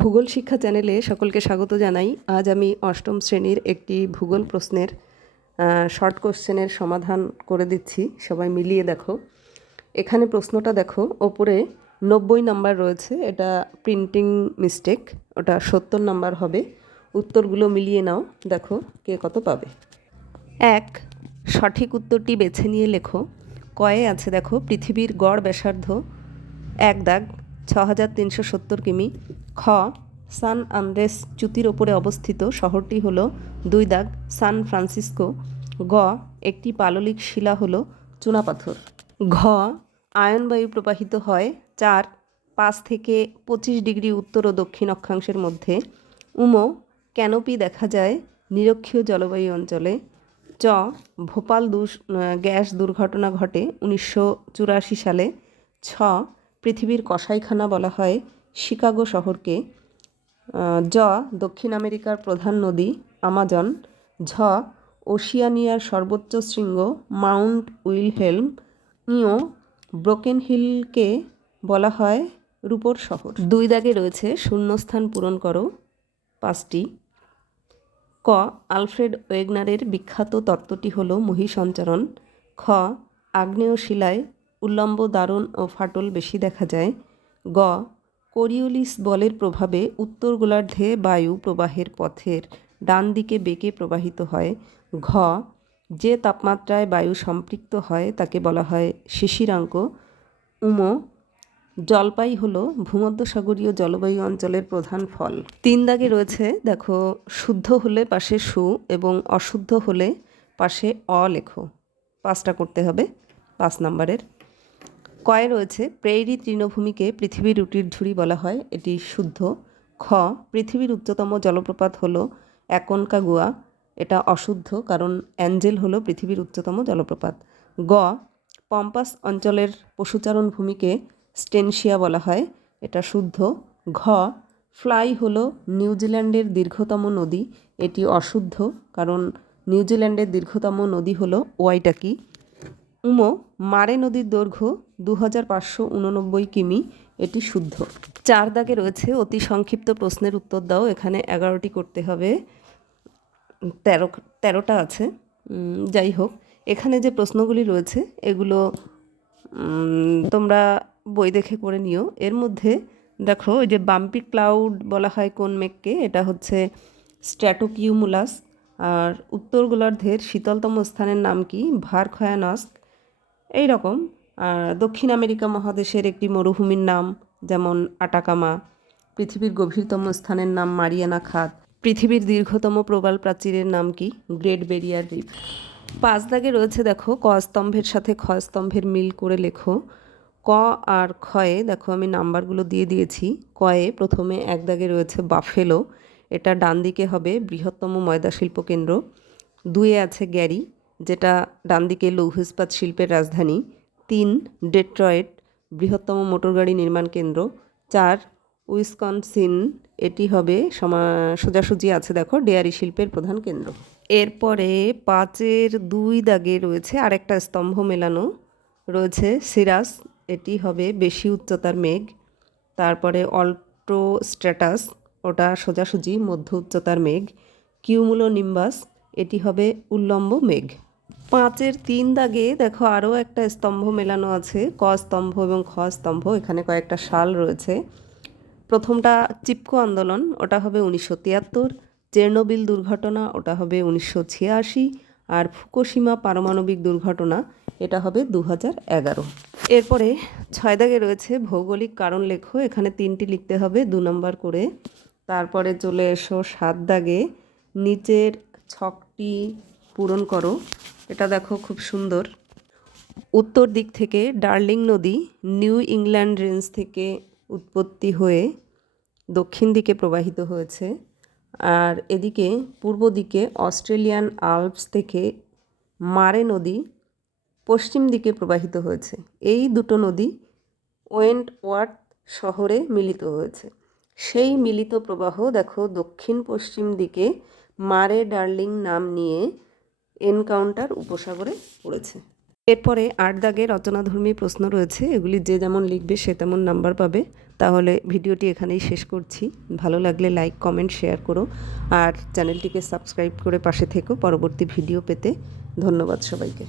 ভূগোল শিক্ষা চ্যানেলে সকলকে স্বাগত জানাই। আজ আমি অষ্টম শ্রেণির একটি ভূগোল প্রশ্নের শর্ট কোশ্চেনের সমাধান করে দিচ্ছি। সবাই মিলিয়ে দেখো। এখানে প্রশ্নটা দেখো। ওপরে নব্বই নাম্বার রয়েছে। এটা প্রিন্টিং মিস্টেক ওটা সত্তর নাম্বার হবে। উত্তরগুলো মিলিয়ে নাও। দেখো কে কত পাবে। এক, সঠিক উত্তরটি বেছে নিয়ে লেখো। কয়ে আছে দেখো, পৃথিবীর গড় ব্যাসার্ধ এক দাগ ছ হাজার তিনশো সত্তর কিমি। খ, সান আন্দ্রেস চ্যুতির ওপরে অবস্থিত শহরটি হল দুই দাগ সান ফ্রান্সিসকো। গ, একটি পাললিক শিলা হল চুনাপাথর। ঘ, আয়নবায়ু প্রবাহিত হয় চার, পাঁচ থেকে পঁচিশ ডিগ্রি উত্তর ও দক্ষিণ অক্ষাংশের মধ্যে। উমো, ক্যানোপি দেখা যায় নিরক্ষীয় জলবায়ু অঞ্চলে। চ, ভোপাল দুষ গ্যাস দুর্ঘটনা ঘটে উনিশশো চুরাশি সালে। ছ পৃথিবীর কসাইখানা বলা হয় শিকাগো শহরকে জ দক্ষিণ আমেরিকার প্রধান নদী আমাজন, ঝ ওশিয়ানিয়ার সর্বোচ্চ শৃঙ্গ মাউন্ট উইলহেলম ইও ব্রোকেন হিলকে বলা হয় রূপর শহর। দুই দাগে রয়েছে শূন্যস্থান পূরণ করো পাঁচটি। ক আলফ্রেড ওয়েগনারের বিখ্যাত তত্ত্বটি হল মহিসঞ্চরণ। খ আগ্নেয় শিলায় উল্লম্ব, দারুণ ও ফাটল বেশি দেখা যায়। গ, কোরিওলিস বলের প্রভাবে উত্তর গোলার্ধে বায়ু প্রবাহের পথের ডান দিকে বেঁকে প্রবাহিত হয়। ঘ, যে তাপমাত্রায় বায়ু সম্পৃক্ত হয় তাকে বলা হয় শিশিরাঙ্ক। উম, জলপাই হলো ভূমধ্যসাগরীয় জলবায়ু অঞ্চলের প্রধান ফল। তিন দাগে রয়েছে, দেখো, শুদ্ধ হলে পাশে সু এবং অশুদ্ধ হলে পাশে অ লেখো। পাঁচটা করতে হবে, পাঁচ নাম্বারের। কয়ে রয়েছে প্রেরি তৃণভূমিকে পৃথিবীর রুটির ঝুড়ি বলা হয়, এটি শুদ্ধ। খ, পৃথিবীর উচ্চতম জলপ্রপাত হলো অ্যাকনকাগুয়া, এটা অশুদ্ধ কারণ অ্যাঞ্জেল হলো পৃথিবীর উচ্চতম জলপ্রপাত। গ, পম্পাস অঞ্চলের পশুচারণ ভূমিকে স্টেনশিয়া বলা হয়, এটা শুদ্ধ। ঘ, ফ্লাই হলো নিউজিল্যান্ডের দীর্ঘতম নদী, এটি অশুদ্ধ কারণ নিউজিল্যান্ডের দীর্ঘতম নদী হলো ওয়াইটাকি। উমো, মারে নদীর দৈর্ঘ্য দু হাজার পাঁচশো উননব্বই কিমি, এটি শুদ্ধ। চার দাগে রয়েছে অতি সংক্ষিপ্ত প্রশ্নের উত্তর দাও, এখানে এগারোটি করতে হবে। তেরো, তেরোটা আছে। যাই হোক, এখানে যে প্রশ্নগুলি রয়েছে, এগুলো তোমরা বই দেখে করে নিও। এর মধ্যে দেখো, ওই যে বাম্পি ক্লাউড বলা হয় কোন মেঘকে, এটা হচ্ছে স্ট্র্যাটোকিউমুলাস। আর উত্তর গোলার্ধের শীতলতম স্থানের নাম কি? ভারখয়ানস্ক এই রকম আর দক্ষিণ আমেরিকা মহাদেশের একটি মরুভূমির নাম, যেমন আটাকামা, পৃথিবীর গভীরতম স্থানের নাম মারিয়ানা খাত। পৃথিবীর দীর্ঘতম প্রবাল প্রাচীরের নাম কি? Great barrier reef. পাঁচ দাগে রয়েছে দেখো, ক স্তম্ভের সাথে খ স্তম্ভের মিল করে লেখো। ক আর খয়ে দেখো আমি নাম্বারগুলো দিয়ে দিয়েছি। কয়ে প্রথমে এক দাগে রয়েছে বাফেলো। এটা ডান দিকে হবে বৃহত্তম ময়দা শিল্প কেন্দ্র। দুয়ে আছে গ্যারি। যেটা ডান দিকে লৌহ ইস্পাত শিল্পের রাজধানী, তিন, ডেট্রয়েট, বৃহত্তম মোটরগাড়ি নির্মাণ কেন্দ্র, চার, উইসকনসিন, এটি হবে সমা, সোজাসুজি আছে দেখো, ডেয়ারি শিল্পের প্রধান কেন্দ্র। এরপরে পাঁচের দুই দাগে রয়েছে আরেকটা স্তম্ভ মেলানো, রয়েছে সিরাস, এটি হবে বেশি উচ্চতার মেঘ, তারপরে অল্টো স্ট্যাটাস ওটা সোজাসুজি মধ্য উচ্চতার মেঘ, কিউমুলো নিম্বাস, এটি হবে উল্লম্ব মেঘ। পাঁচের তিন দাগে দেখো আরও একটা স্তম্ভ মেলানো আছে। ক স্তম্ভ এবং খ স্তম্ভ, এখানে কয়েকটা সাল রয়েছে। প্রথমটা চিপকো আন্দোলন, ওটা হবে উনিশশো তিয়াত্তর। চেরনোবিল দুর্ঘটনা, ওটা হবে উনিশশো ছিয়াশি। আর ফুকোসীমা পারমাণবিক দুর্ঘটনা, এটা হবে দু হাজার এগারো। এরপরে ছয় দাগে রয়েছে ভৌগোলিক কারণ লেখো, এখানে তিনটি লিখতে হবে, দু নম্বর করে। তারপরে চলে এসো সাত দাগে, নিচের ছকটি পূরণ করো। এটা দেখো খুব সুন্দর। উত্তর দিক থেকে ডার্লিং নদী নিউ ইংল্যান্ড রেঞ্জ থেকে উৎপত্তি হয়ে দক্ষিণ দিকে প্রবাহিত হয়েছে। আর এদিকে পূর্ব দিকে অস্ট্রেলিয়ান আল্পস থেকে মারে নদী পশ্চিম দিকে প্রবাহিত হয়েছে। এই দুটো নদী ওয়েন্ট ওয়ার্থ শহরে মিলিত হয়েছে। সেই মিলিত প্রবাহ দেখো দক্ষিণ পশ্চিম দিকে মারে ডার্লিং নাম নিয়ে এনকাউন্টার উপসাগরে পড়েছে। এরপরে আট দাগে রচনাধর্মী প্রশ্ন রয়েছে, এগুলি যে যেমন লিখবে সে তেমন নাম্বার পাবে। তাহলে ভিডিওটি এখানেই শেষ করছি। ভালো লাগলে লাইক, কমেন্ট, শেয়ার করো আর চ্যানেলটিকে সাবস্ক্রাইব করে পাশে থেকো পরবর্তী ভিডিও পেতে। ধন্যবাদ সবাইকে।